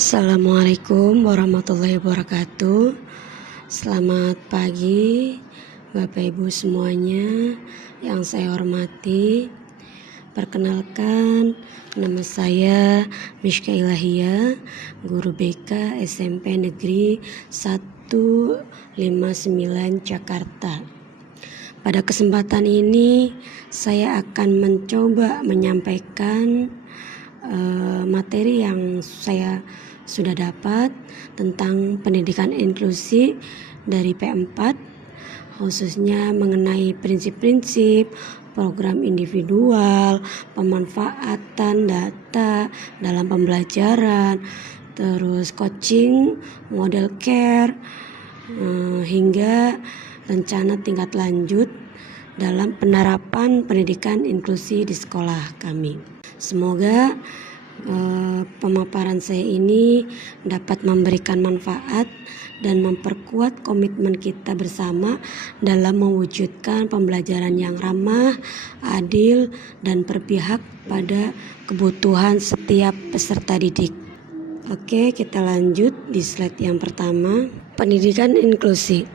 Assalamualaikum warahmatullahi wabarakatuh. Selamat pagi Bapak Ibu semuanya yang saya hormati. Perkenalkan, nama saya Mishka Ilahia, guru BK SMP Negeri 159 Jakarta. Pada kesempatan ini saya akan mencoba menyampaikan materi yang saya sudah dapat tentang pendidikan inklusi dari P4, khususnya mengenai prinsip-prinsip program individual, pemanfaatan data dalam pembelajaran, terus coaching, model care, hingga rencana tingkat lanjut dalam penerapan pendidikan inklusi di sekolah kami. Semoga pemaparan saya ini dapat memberikan manfaat dan memperkuat komitmen kita bersama dalam mewujudkan pembelajaran yang ramah, adil, dan berpihak pada kebutuhan setiap peserta didik. Oke, kita lanjut di slide yang pertama. Pendidikan inklusi.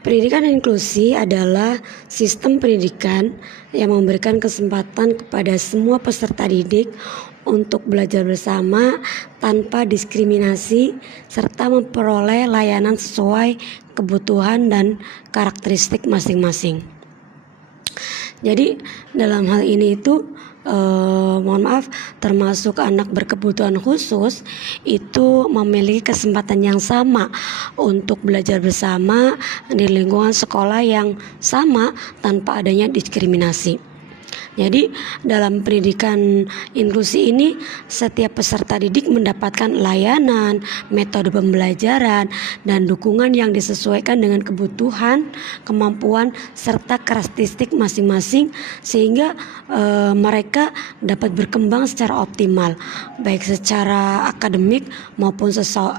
Pendidikan inklusi adalah sistem pendidikan yang memberikan kesempatan kepada semua peserta didik untuk belajar bersama tanpa diskriminasi serta memperoleh layanan sesuai kebutuhan dan karakteristik masing-masing. Jadi dalam hal ini itu termasuk anak berkebutuhan khusus itu memiliki kesempatan yang sama untuk belajar bersama di lingkungan sekolah yang sama tanpa adanya diskriminasi. Jadi dalam pendidikan inklusi ini setiap peserta didik mendapatkan layanan, metode pembelajaran, dan dukungan yang disesuaikan dengan kebutuhan, kemampuan, serta karakteristik masing-masing sehingga mereka dapat berkembang secara optimal, baik secara akademik maupun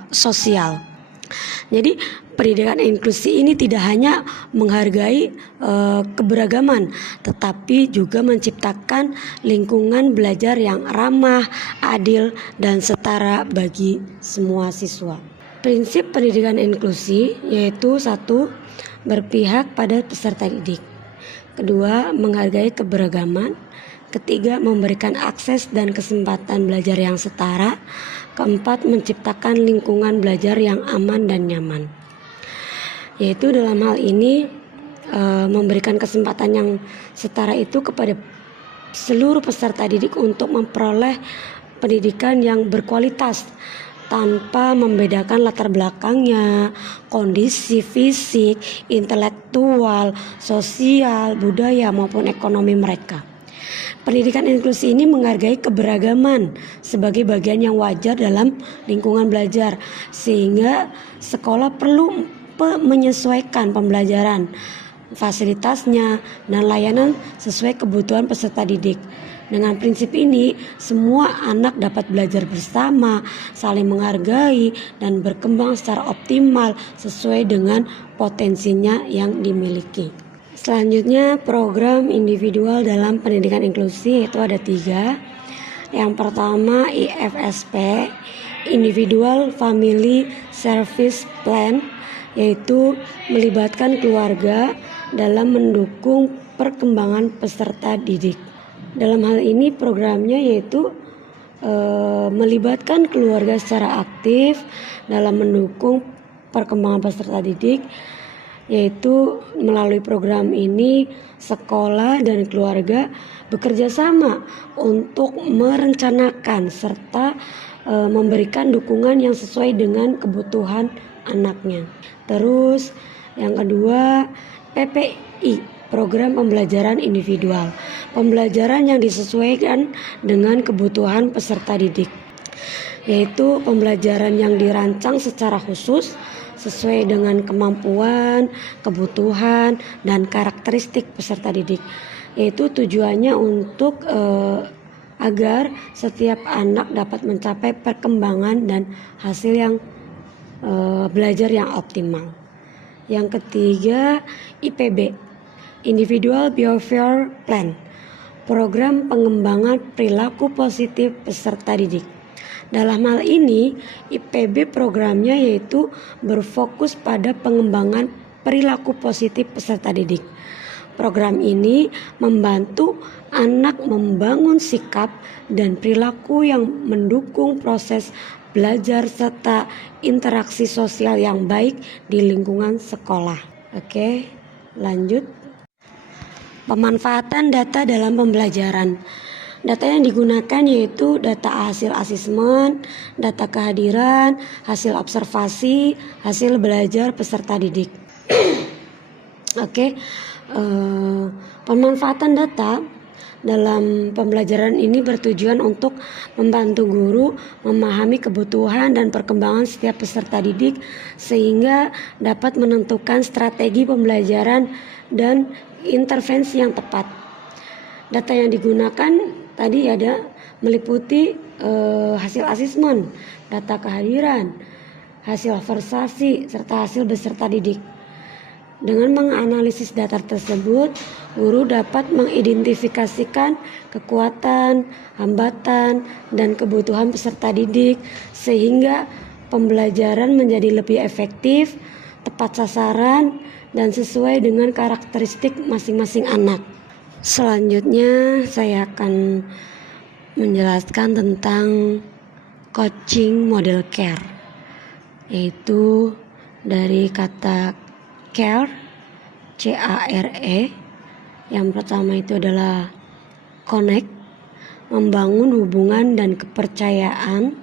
sosial. Jadi pendidikan inklusi ini tidak hanya menghargai keberagaman, tetapi juga menciptakan lingkungan belajar yang ramah, adil, dan setara bagi semua siswa. Prinsip pendidikan inklusi yaitu 1. Berpihak pada peserta didik. 2. Menghargai keberagaman. 3. Memberikan akses dan kesempatan belajar yang setara. 4. Menciptakan lingkungan belajar yang aman dan nyaman. Yaitu dalam hal ini memberikan kesempatan yang setara itu kepada seluruh peserta didik untuk memperoleh pendidikan yang berkualitas tanpa membedakan latar belakangnya, kondisi fisik, intelektual, sosial, budaya maupun ekonomi mereka. Pendidikan inklusi ini menghargai keberagaman sebagai bagian yang wajar dalam lingkungan belajar, sehingga sekolah perlu menyesuaikan pembelajaran, fasilitasnya, dan layanan sesuai kebutuhan peserta didik. Dengan prinsip ini, semua anak dapat belajar bersama, saling menghargai, dan berkembang secara optimal sesuai dengan potensinya yang dimiliki. Selanjutnya, program individual dalam pendidikan inklusi yaitu ada 3. Yang pertama IFSP, Individual Family Service Plan, yaitu melibatkan keluarga dalam mendukung perkembangan peserta didik. Dalam hal ini programnya yaitu melibatkan keluarga secara aktif dalam mendukung perkembangan peserta didik, yaitu melalui program ini sekolah dan keluarga bekerja sama untuk merencanakan serta memberikan dukungan yang sesuai dengan kebutuhan anaknya. Terus yang kedua PPI, program pembelajaran individual, pembelajaran yang disesuaikan dengan kebutuhan peserta didik, yaitu pembelajaran yang dirancang secara khusus sesuai dengan kemampuan, kebutuhan, dan karakteristik peserta didik. Yaitu tujuannya untuk agar setiap anak dapat mencapai perkembangan dan hasil yang belajar yang optimal. Yang ketiga IPB, Individual Behavior Plan, program pengembangan perilaku positif peserta didik. Dalam hal ini, IPB programnya yaitu berfokus pada pengembangan perilaku positif peserta didik. Program ini membantu anak membangun sikap dan perilaku yang mendukung proses belajar serta interaksi sosial yang baik di lingkungan sekolah. Oke, lanjut. Pemanfaatan data dalam pembelajaran. Data yang digunakan yaitu data hasil asesmen, data kehadiran, hasil observasi, hasil belajar peserta didik. Oke. Pemanfaatan data dalam pembelajaran ini bertujuan untuk membantu guru memahami kebutuhan dan perkembangan setiap peserta didik sehingga dapat menentukan strategi pembelajaran dan intervensi yang tepat. Data yang digunakan tadi ada meliputi hasil asesmen, data kehadiran, hasil observasi, serta hasil peserta didik. Dengan menganalisis data tersebut, guru dapat mengidentifikasikan kekuatan, hambatan, dan kebutuhan peserta didik sehingga pembelajaran menjadi lebih efektif, tepat sasaran, dan sesuai dengan karakteristik masing-masing anak. Selanjutnya saya akan menjelaskan tentang coaching model care, yaitu dari kata care, C-A-R-E. Yang pertama itu adalah connect, membangun hubungan dan kepercayaan.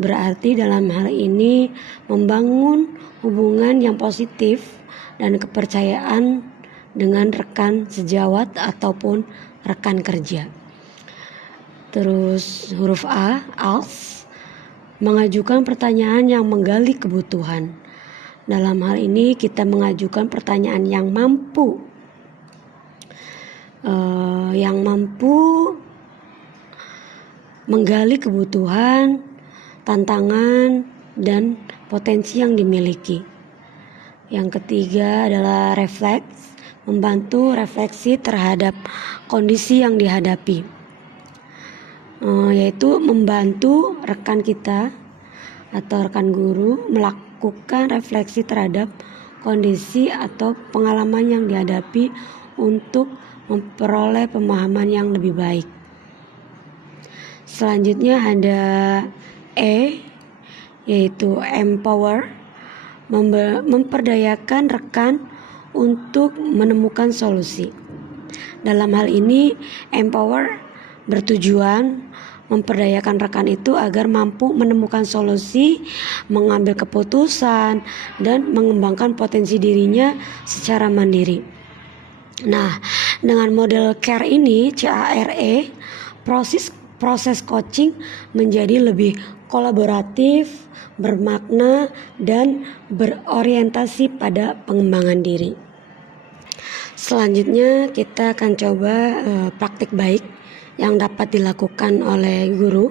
Berarti dalam hal ini membangun hubungan yang positif dan kepercayaan dengan rekan sejawat ataupun rekan kerja. Terus huruf A, ask, mengajukan pertanyaan yang menggali kebutuhan. Dalam hal ini kita mengajukan pertanyaan yang mampu menggali kebutuhan, tantangan, dan potensi yang dimiliki. Yang ketiga adalah refleks, membantu refleksi terhadap kondisi yang dihadapi, yaitu membantu rekan kita atau rekan guru melakukan refleksi terhadap kondisi atau pengalaman yang dihadapi untuk memperoleh pemahaman yang lebih baik. Selanjutnya ada E, yaitu empower, memperdayakan rekan untuk menemukan solusi. Dalam hal ini, empower bertujuan memperdayakan rekan itu agar mampu menemukan solusi, mengambil keputusan, dan mengembangkan potensi dirinya secara mandiri. Nah, dengan model CARE ini, C-A-R-E, proses coaching menjadi lebih kolaboratif, bermakna, dan berorientasi pada pengembangan diri. Selanjutnya kita akan coba praktik baik yang dapat dilakukan oleh guru.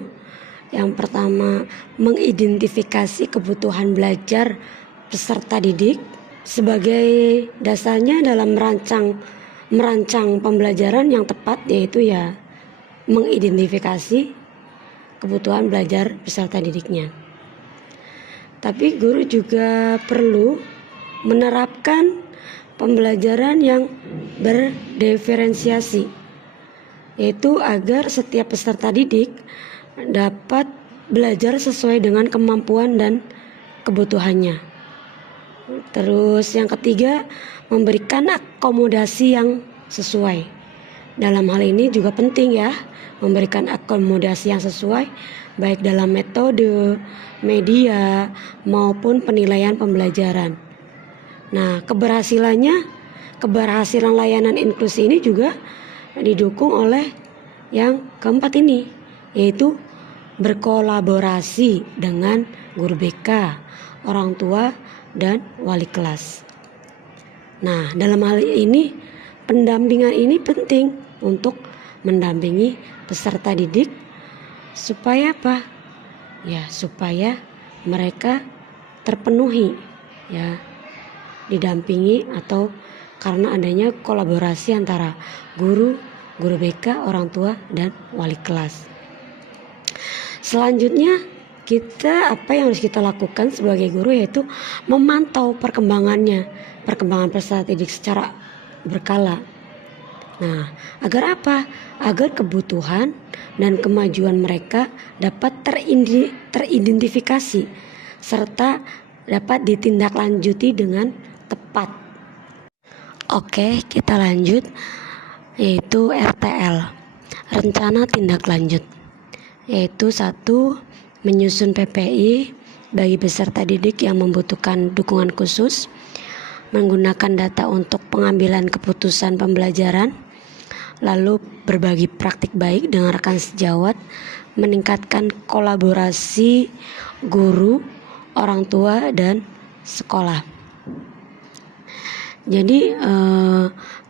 Yang pertama, mengidentifikasi kebutuhan belajar peserta didik sebagai dasarnya dalam merancang pembelajaran yang tepat, yaitu mengidentifikasi kebutuhan belajar peserta didiknya. Tapi guru juga perlu menerapkan pembelajaran yang berdiferensiasi, yaitu agar setiap peserta didik dapat belajar sesuai dengan kemampuan dan kebutuhannya. Terus yang ketiga, memberikan akomodasi yang sesuai. Dalam hal ini juga penting memberikan akomodasi yang sesuai baik dalam metode, media, maupun penilaian pembelajaran. Nah, keberhasilan layanan inklusi ini juga didukung oleh yang keempat ini, yaitu berkolaborasi dengan guru BK, orang tua, dan wali kelas. Nah, dalam hal ini pendampingan ini penting untuk mendampingi peserta didik supaya apa? Supaya mereka terpenuhi didampingi atau karena adanya kolaborasi antara guru BK, orang tua, dan wali kelas. Selanjutnya apa yang harus kita lakukan sebagai guru yaitu memantau perkembangan peserta didik secara berkala. Nah, agar apa? Agar kebutuhan dan kemajuan mereka dapat teridentifikasi serta dapat ditindaklanjuti dengan tepat. Oke, kita lanjut, yaitu RTL, rencana tindak lanjut, yaitu 1. Menyusun PPI bagi peserta didik yang membutuhkan dukungan khusus, menggunakan data untuk pengambilan keputusan pembelajaran, lalu berbagi praktik baik dengan rekan sejawat, meningkatkan kolaborasi guru, orang tua, dan sekolah. Jadi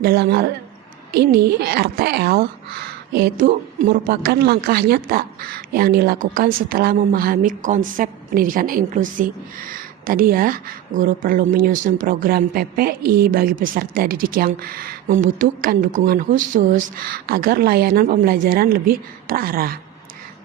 dalam hal ini RTL yaitu merupakan langkah nyata yang dilakukan setelah memahami konsep pendidikan inklusi. Tadi ya, guru perlu menyusun program PPI bagi peserta didik yang membutuhkan dukungan khusus agar layanan pembelajaran lebih terarah.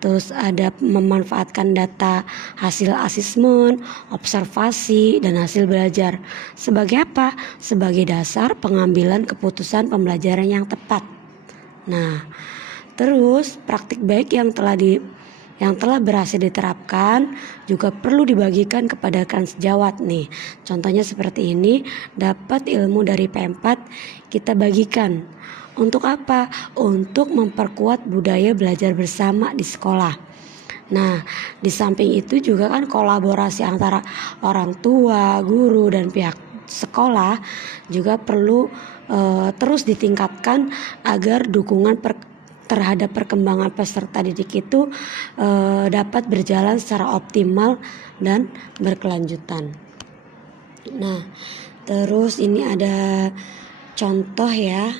Terus ada memanfaatkan data hasil asesmen, observasi, dan hasil belajar. Sebagai apa? Sebagai dasar pengambilan keputusan pembelajaran yang tepat. Nah, terus praktik baik yang telah berhasil diterapkan juga perlu dibagikan kepada rekan sejawat nih. Contohnya seperti ini, dapat ilmu dari P4 kita bagikan. Untuk apa? Untuk memperkuat budaya belajar bersama di sekolah. Nah, di samping itu juga kan kolaborasi antara orang tua, guru, dan pihak sekolah juga perlu terus ditingkatkan agar dukungan terhadap perkembangan peserta didik itu dapat berjalan secara optimal dan berkelanjutan. Nah, terus ini ada contoh ya.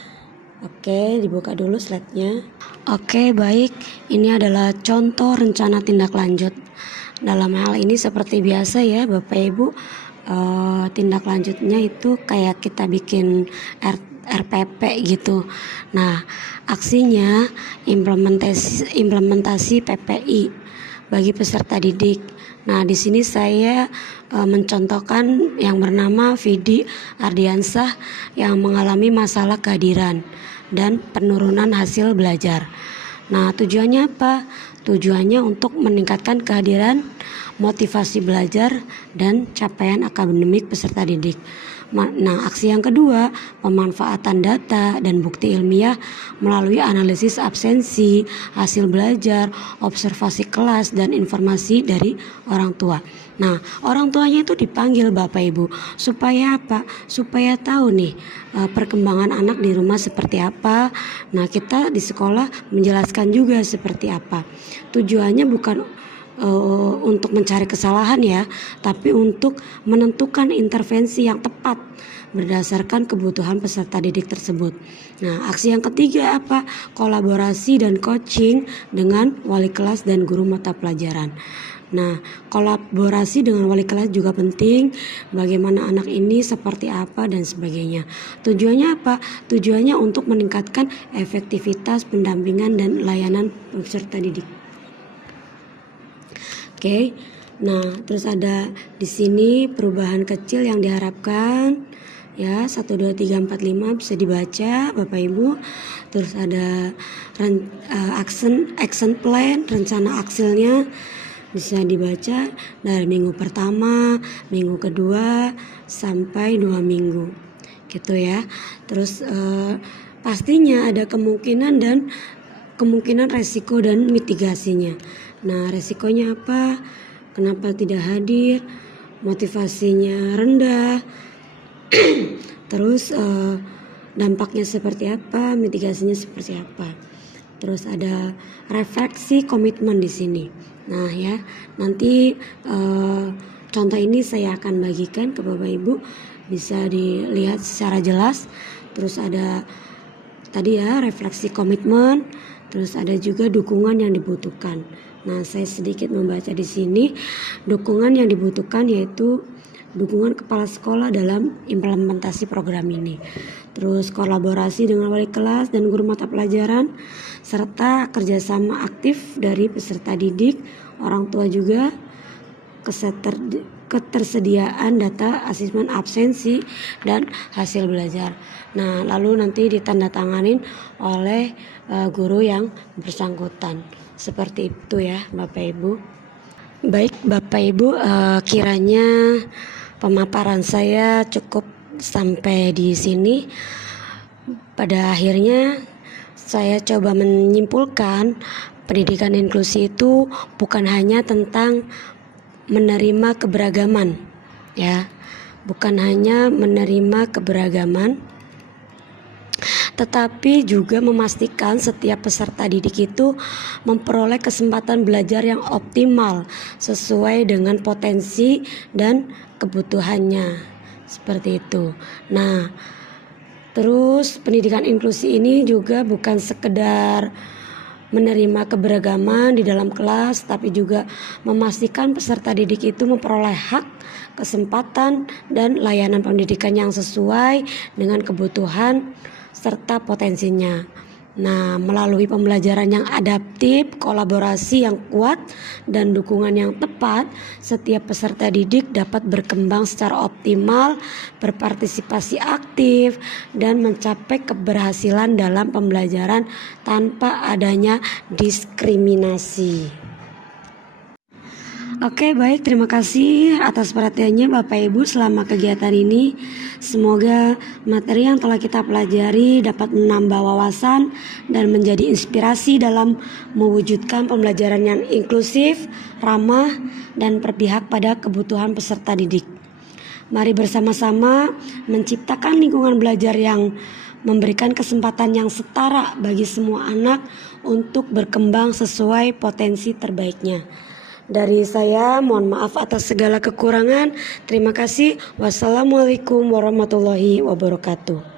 Oke, dibuka dulu slide-nya. Oke, baik. Ini adalah contoh rencana tindak lanjut. Dalam hal ini seperti biasa ya Bapak Ibu, tindak lanjutnya itu kayak kita bikin RPP gitu. Nah, aksinya implementasi PPI bagi peserta didik. Nah, di sini saya mencontohkan yang bernama Vidi Ardiansah yang mengalami masalah kehadiran dan penurunan hasil belajar. Nah, tujuannya apa? Tujuannya untuk meningkatkan kehadiran, motivasi belajar, dan capaian akademik peserta didik. Nah, aksi yang kedua, pemanfaatan data dan bukti ilmiah melalui analisis absensi, hasil belajar, observasi kelas, dan informasi dari orang tua. Nah, orang tuanya itu dipanggil Bapak Ibu supaya apa? Supaya tahu nih perkembangan anak di rumah seperti apa. Nah, kita di sekolah menjelaskan juga seperti apa. Tujuannya bukan untuk mencari kesalahan ya, tapi untuk menentukan intervensi yang tepat berdasarkan kebutuhan peserta didik tersebut. Nah, aksi yang ketiga apa? Kolaborasi dan coaching dengan wali kelas dan guru mata pelajaran. Nah, kolaborasi dengan wali kelas juga penting, bagaimana anak ini seperti apa dan sebagainya. Tujuannya apa? Tujuannya untuk meningkatkan efektivitas pendampingan dan layanan peserta didik. Oke. Nah, terus ada di sini perubahan kecil yang diharapkan ya, 1 2 3 4 5 bisa dibaca Bapak Ibu. Terus ada action plan, rencana aksilnya bisa dibaca dari minggu pertama, minggu kedua sampai 2 minggu. Gitu ya. Terus pastinya ada kemungkinan resiko dan mitigasinya. Nah, resikonya apa? Kenapa tidak hadir? Motivasinya rendah. Terus dampaknya seperti apa? Mitigasinya seperti apa? Terus ada refleksi komitmen di sini. Nah ya, nanti contoh ini saya akan bagikan ke Bapak Ibu, bisa dilihat secara jelas. Terus ada tadi ya refleksi komitmen. Terus ada juga dukungan yang dibutuhkan. Nah, saya sedikit membaca di sini. Dukungan yang dibutuhkan yaitu dukungan kepala sekolah dalam implementasi program ini. Terus kolaborasi dengan wali kelas dan guru mata pelajaran serta kerjasama aktif dari peserta didik, orang tua juga, ketersediaan data asesmen absensi dan hasil belajar. Nah, lalu nanti ditandatanganin oleh guru yang bersangkutan. Seperti itu ya, Bapak Ibu. Baik, Bapak Ibu, kiranya pemaparan saya cukup sampai di sini. Pada akhirnya saya coba menyimpulkan pendidikan inklusi itu bukan hanya tentang menerima keberagaman, ya, bukan hanya menerima keberagaman, tetapi juga memastikan setiap peserta didik itu memperoleh kesempatan belajar yang optimal sesuai dengan potensi dan kebutuhannya, seperti itu. Nah, terus pendidikan inklusi ini juga bukan sekedar menerima keberagaman di dalam kelas, tapi juga memastikan peserta didik itu memperoleh hak, kesempatan, dan layanan pendidikan yang sesuai dengan kebutuhan serta potensinya. Nah, melalui pembelajaran yang adaptif, kolaborasi yang kuat, dan dukungan yang tepat, setiap peserta didik dapat berkembang secara optimal, berpartisipasi aktif, dan mencapai keberhasilan dalam pembelajaran tanpa adanya diskriminasi. Oke, baik, terima kasih atas perhatiannya Bapak Ibu selama kegiatan ini. Semoga materi yang telah kita pelajari dapat menambah wawasan dan menjadi inspirasi dalam mewujudkan pembelajaran yang inklusif, ramah, dan berpihak pada kebutuhan peserta didik. Mari bersama-sama menciptakan lingkungan belajar yang memberikan kesempatan yang setara bagi semua anak untuk berkembang sesuai potensi terbaiknya. Dari saya, mohon maaf atas segala kekurangan. Terima kasih. Wassalamualaikum warahmatullahi wabarakatuh.